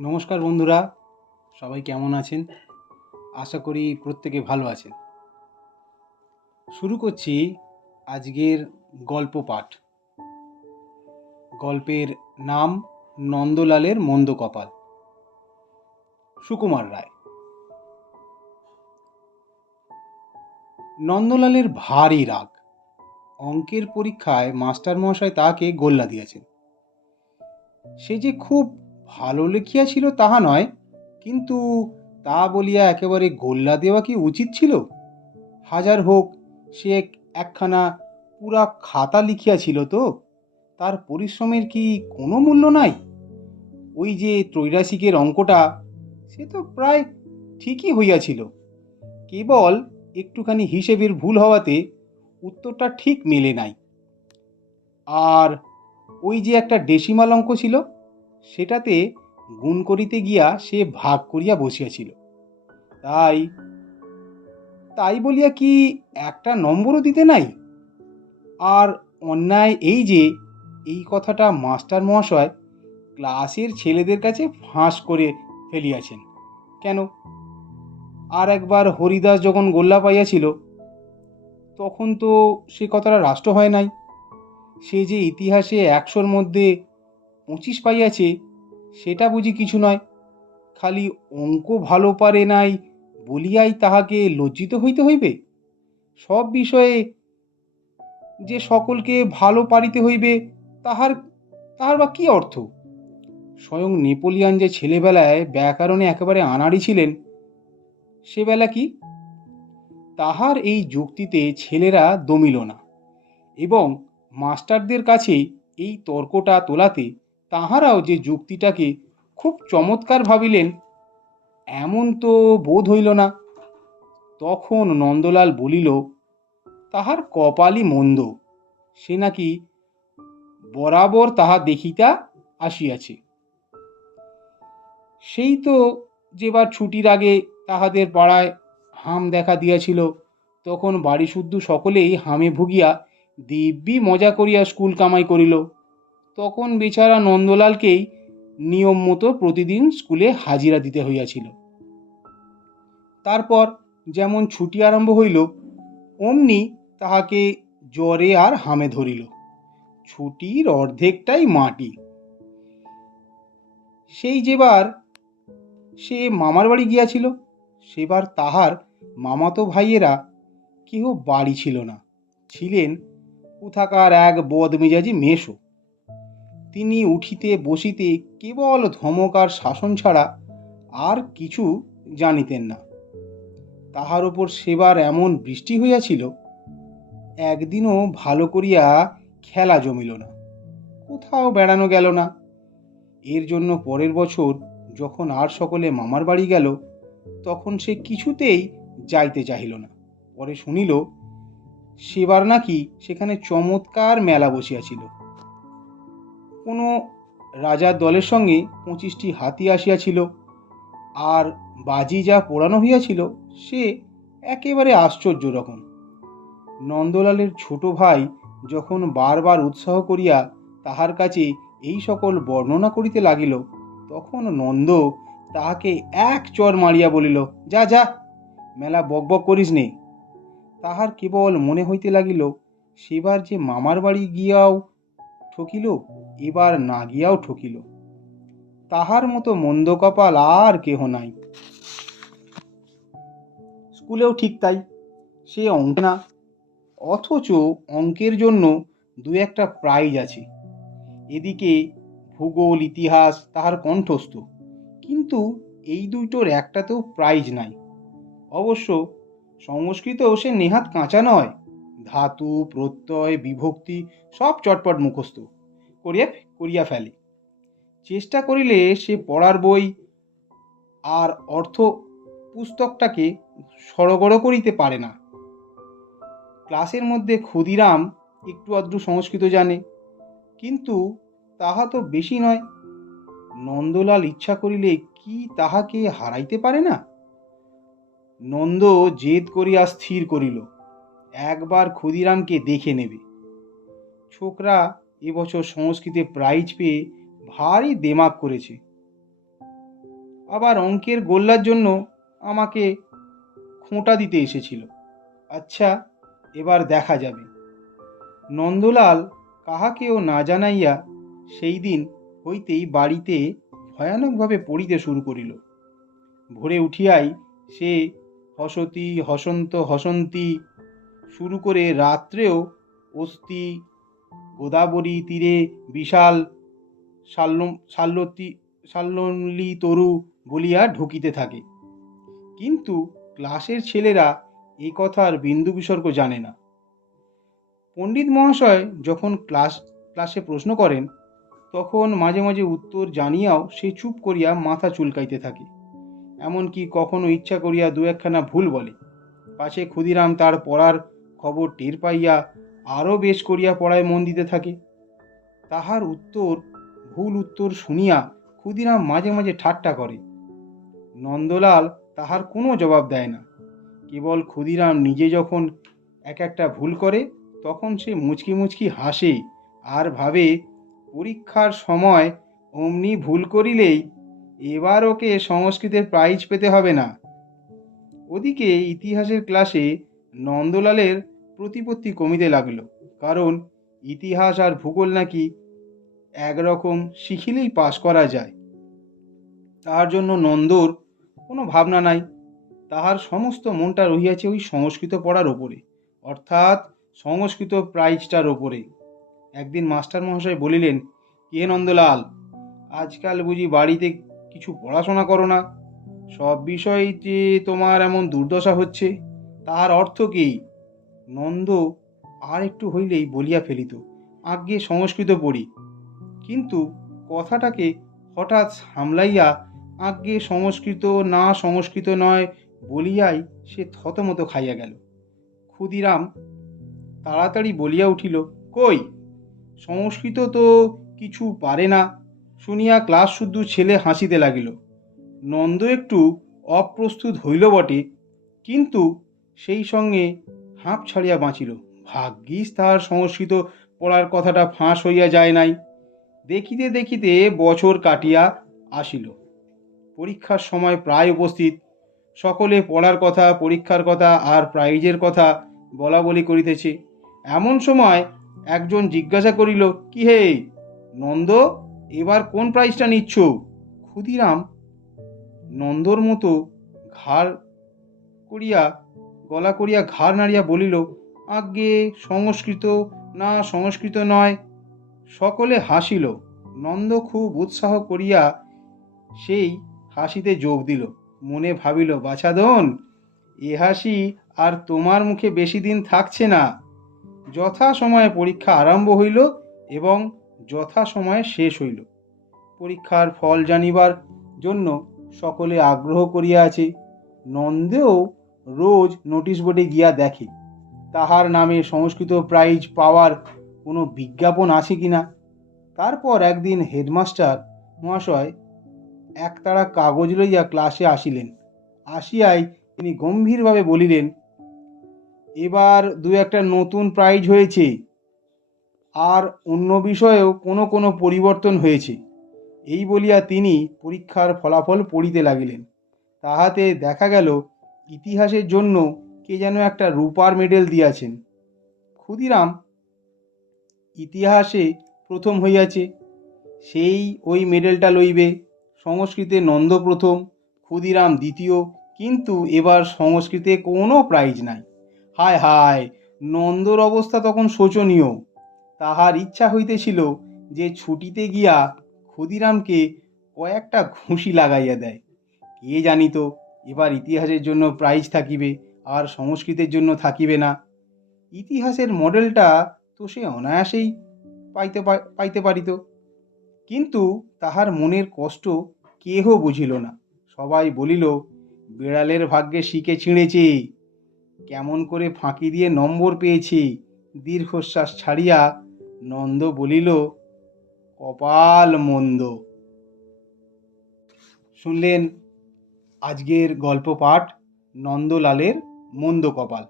নমস্কার বন্ধুরা, সবাই কেমন আছেন? আশা করি প্রত্যেকে ভালো আছেন। শুরু করছি আজকের গল্প পাঠ। গল্পের নাম নন্দলালের মন্দ কপাল। সুকুমার রায়। নন্দলালের ভারী রাগ। অঙ্কের পরীক্ষায় মাস্টার মহাশয় তাকে গোল্লা দিয়েছেন। সে যে খুব ভালো লিখিয়াছিল তাহা নয়, কিন্তু তা বলিয়া একেবারে গোল্লা দেওয়া কি উচিত ছিল? হাজার হোক, সে এক- একখানা পুরা খাতা লিখিয়াছিল তো, তার পরিশ্রমের কি কোনো মূল্য নাই? ওই যে ত্রৈরাসিকের অঙ্কটা, সে তো প্রায় ঠিকই হইয়াছিল। কেবল একটুখানি হিসেবের ভুল হওয়াতে উত্তরটা ঠিক মেলে নাই। আর ওই যে একটা ডেসিমাল অঙ্ক ছিল সেটাতে গুণ করিতে গিয়া সে ভাগ করিয়া বসিয়াছিল। তাই তাই বলিয়া কি একটা নম্বরও দিতে নাই? আর অন্যায় এই যে, এই কথাটা মাস্টার মহাশয় ক্লাসের ছেলেদের কাছে ফাঁস করে ফেলিয়াছেন। কেন? আর একবার হরিদাস যখন গোল্লা পাইয়াছিল, তখন তো সে কথাটা রাষ্ট্র হয় নাই। সে যে ইতিহাসে একশোর মধ্যে পঁচিশ পাইয়াছে সেটা বুঝি কিছু নয়। খালি অঙ্ক ভালো পারে নাই বলিয়াই তাহাকে লজ্জিত হইতে হইবে? সব বিষয়ে যে সকলকে ভালো পারিতে হইবে, তাহার তাহার বা কী অর্থ? স্বয়ং নেপোলিয়ান যে ছেলেবেলায় ব্যাকরণে একেবারে আনাড়ি ছিলেন, সে বেলা কি? তাহার এই যুক্তিতে ছেলেরা দমিল না এবং মাস্টারদের কাছে এই তর্কটা তোলাতে তাহারাও যে যুক্তিটাকে খুব চমৎকার ভাবিলেন, এমন তো বোধ হইল না। তখন নন্দলাল বলিল, তাহার কপালই মন্দ, সে নাকি বরাবর তাহা দেখিতা আসিয়াছে। সেই তো যেবার ছুটির আগে তাহাদের পাড়ায় হাম দেখা দিয়াছিল, তখন বাড়ি শুদ্ধ সকলেই হামে ভুগিয়া দিব্যি মজা করিয়া স্কুল কামাই করিল। তখন বেচারা নন্দলালকেই নিয়ম মতো প্রতিদিন স্কুলে হাজিরা দিতে হইয়াছিল। তারপর যেমন ছুটি আরম্ভ হইল, অমনি তাহাকে জ্বরে আর হামে ধরিল। ছুটির অর্ধেকটাই মাটি। সেই যেবার সে মামার বাড়ি গিয়াছিল, সেবার তাহার মামাতো ভাইয়েরা কেহ বাড়ি ছিল না। ছিলেন কোথাকার এক বদমেজাজি মেশো তিনি উঠিতে বসিতে কেবল ধমক আর শাসন ছাড়া আর কিছু জানিতেন না। তাহার উপর সেবার এমন বৃষ্টি হইয়াছিল, একদিনও ভালো করিয়া খেলা জমিল না, কোথাও বেড়ানো গেল না। এর জন্য পরের বছর যখন আর সকলে মামার বাড়ি গেল, তখন সে কিছুতেই যাইতে চাহিল না। পরে শুনিল, সেবার নাকি সেখানে চমৎকার মেলা বসিয়াছিল। কোনো রাজার দলের সঙ্গে পঁচিশটি হাতি আসিয়াছিল। আর বাজি যা পোড়ানো হইয়াছিল, সে একেবারে আশ্চর্য রকম। নন্দলালের ছোট ভাই যখন বারবার উৎসাহ করিয়া তাহার কাছে এই সকল বর্ণনা করিতে লাগিল, তখন নন্দ তাহাকে এক চর মারিয়া বলিল, যা যা, মেলা বকবক করিস নে। তাহার কেবল মনে হইতে লাগিল, সেবার যে মামার বাড়ি গিয়াও ঠকিল, এবার না গিয়াও ঠকিল। তাহার মতো মন্দ কপাল আর কেহ নাই। স্কুলেও ঠিক তাই, সে অঙ্ক না। অথচ অঙ্কের জন্য দু একটা প্রাইজ আছে। এদিকে ভূগোল, ইতিহাস তাহার কণ্ঠস্থ। কিন্তু এই দুইটোর একটাতেও প্রাইজ নাই। অবশ্য সংস্কৃতও সে নেহাত কাঁচা নয়। ধাতু, প্রত্যয়, বিভক্তি সব চটপট মুখস্থ। করিয়া করিয়া ফেলে। চেষ্টা করিলে সে পড়ার বই আর অর্থ পুস্তকটাকে সড়গড় করিতে পারে না। ক্লাসের মধ্যে ক্ষুদিরাম একটু আধটু সংস্কৃত জানে, কিন্তু তাহা তো বেশি নয়। নন্দলাল ইচ্ছা করিলে কি তাহাকে হারাইতে পারে না? নন্দ জেদ করিয়া স্থির করিল। একবার ক্ষুদিরামকে দেখে নেবে। ছোকরা এবছর সংস্কৃতে প্রাইজ পেয়ে ভারী দেমাক করেছে। আবার অঙ্কের গোল্লার জন্য আমাকে খোঁটা দিতে এসেছিল। আচ্ছা এবার দেখা যাবে। নন্দলাল কাহাকেও না জানাইয়া সেই দিন হইতেই বাড়িতে ভয়ানকভাবে পড়িতে শুরু করিল। ভোরে উঠিয়াই সে, হসতি, হসন্ত, হসন্তি শুরু করে রাত্রেও অস্থি, গোদাবরী তীরে বিশাল শাল্যতি শাল্যলি তরু বলিয়া ঢুকিতে থাকে। কিন্তু ক্লাসের ছেলেরা এই কথার বিন্দু বিসর্গ জানে না। পণ্ডিত মহাশয় যখন ক্লাস, ক্লাসে প্রশ্ন করেন, তখন মাঝে মাঝে উত্তর জানিয়াও সে চুপ করিয়া মাথা চুলকাইতে থাকে। এমনকি কখনো ইচ্ছা করিয়া দু একখানা ভুল বলে। পাশে ক্ষুদিরাম তার পড়ার খবর টের পাইয়া আরও বেশ করিয়া পড়ায় মন দিতে থাকে। তাহার উত্তর, ভুল উত্তর শুনিয়া ক্ষুদিরাম মাঝে মাঝে ঠাট্টা করে। নন্দলাল তাহার কোনো জবাব দেয় না। কেবল ক্ষুদিরাম নিজে যখন এক একটা ভুল করে, তখন সে মুচকি মুচকি হাসে আর ভাবে, পরীক্ষার সময় অমনি ভুল করিলেই এবার ওকে সংস্কৃতের প্রাইজ পেতে হবে না। ওদিকে ইতিহাসের ক্লাসে নন্দলালের প্রতিপত্তি কমিতে লাগল, কারণ ইতিহাস আর ভূগোল নাকি একরকম শিখিলেই পাশ করা যায়। তার জন্য নন্দর কোনো ভাবনা নাই, তাহার সমস্ত মনটা রহিয়াছে ওই সংস্কৃত পড়ার ওপরে, অর্থাৎ সংস্কৃত প্রাইজটার ওপরে। একদিন মাস্টার মহাশয় বলিলেন, কে নন্দলাল, আজকাল বুঝি বাড়িতে কিছু পড়াশোনা করো না? সব বিষয়তে তোমার এমন দুর্দশা হচ্ছে, তাহার অর্থ কি? নন্দ আর একটু হইলেই বলিয়া ফেলিত, আজ্ঞে সংস্কৃত পড়ি। কিন্তু কথাটাকে হঠাৎ সামলাইয়া আজ্ঞে সংস্কৃত না সংস্কৃত নয় বলিয়াই সে থতমত খাইয়া গেল। ক্ষুদিরাম তাড়াতাড়ি বলিয়া উঠিল, কই? সংস্কৃত তো কিছু পারে না। শুনিয়া ক্লাস শুদ্ধ ছেলে হাসিতে লাগিল। নন্দ একটু অপ্রস্তুত হইল বটে, কিন্তু সেই সঙ্গে হাঁপ ছাড়িয়া বাঁচিল। ভাগ্যিস তাহার সংস্কৃত পড়ার কথাটা ফাঁস হইয়া যায় নাই। দেখিতে দেখিতে বছর কাটিয়া আসিল। পরীক্ষার সময় প্রায় উপস্থিত। সকলে পড়ার কথা, পরীক্ষার কথা আর প্রাইজের কথা বলা বলি করিতেছে। এমন সময় একজন জিজ্ঞাসা করিল, কি হে? নন্দ, এবার কোন প্রাইজটা নিচ্ছ? ক্ষুদিরাম নন্দর মতো ঘাড় করিয়া গলা করিয়া ঘাড় নাড়িয়া বলিল, আজ্ঞে, সংস্কৃত? না, সংস্কৃত নয়। সকলে হাসিল। নন্দ খুব উৎসাহ করিয়া সেই হাসিতে যোগ দিল। মনে ভাবিল বাছাদন এ হাসি আর তোমার মুখে বেশি দিন থাকছে না। যথা সময়ে পরীক্ষা আরম্ভ হইল এবং যথা সময়ে শেষ হইল। পরীক্ষার ফল জানিবার জন্য সকলে আগ্রহ করিয়া আছে। নন্দেও রোজ নোটিশ বোর্ডে গিয়া দেখে। তাহার নামে সংস্কৃত প্রাইজ পাওয়ার কোনো বিজ্ঞাপন আছে কি না তারপর একদিন হেডমাস্টার মহাশয় একতারা কাগজ লইয়া ক্লাসে আসিলেন। আসিয়াই তিনি গম্ভীরভাবে বলিলেন, এবার দু একটা নতুন প্রাইজ হয়েছে। আর অন্য বিষয়েও কোনো কোনো পরিবর্তন হয়েছে। এই বলিয়া তিনি পরীক্ষার ফলাফল পড়িতে লাগিলেন। তাহাতে দেখা গেল ইতিহাসের জন্য কে যেন একটা রূপার মেডেল দিয়াছেন। ক্ষুদিরাম ইতিহাসে প্রথম হইয়াছে। সেই ওই মেডেলটা লইবে। সংস্কৃতে নন্দ প্রথম, ক্ষুদিরাম দ্বিতীয়, কিন্তু এবার সংস্কৃতে কোনো প্রাইজ নাই। হায় হায়, নন্দর অবস্থা তখন শোচনীয়। তাহার ইচ্ছা হইতেছিল যে ছুটিতে গিয়া ক্ষুদিরামকে কয়েকটা ঘুষি লাগাইয়া দেয়। কে জানিত এবার ইতিহাসের জন্য প্রাইজ থাকিবে, আর সংস্কৃতের জন্য থাকিবে না। ইতিহাসের মডেলটা তো সে অনায়াসেই পাইতে পাইতে পারিত। কিন্তু তাহার মনের কষ্ট কেহ বুঝিল না। সবাই বলিল, বিড়ালের ভাগ্যে শিকে ছিঁড়েছে, কেমন করে ফাঁকি দিয়ে নম্বর পেয়েছে, দীর্ঘশ্বাস ছাড়িয়া নন্দ বলিল, কপাল মন্দ। শুনলেন আজকের গল্প পাঠ নন্দলালের মন্দ কপাল।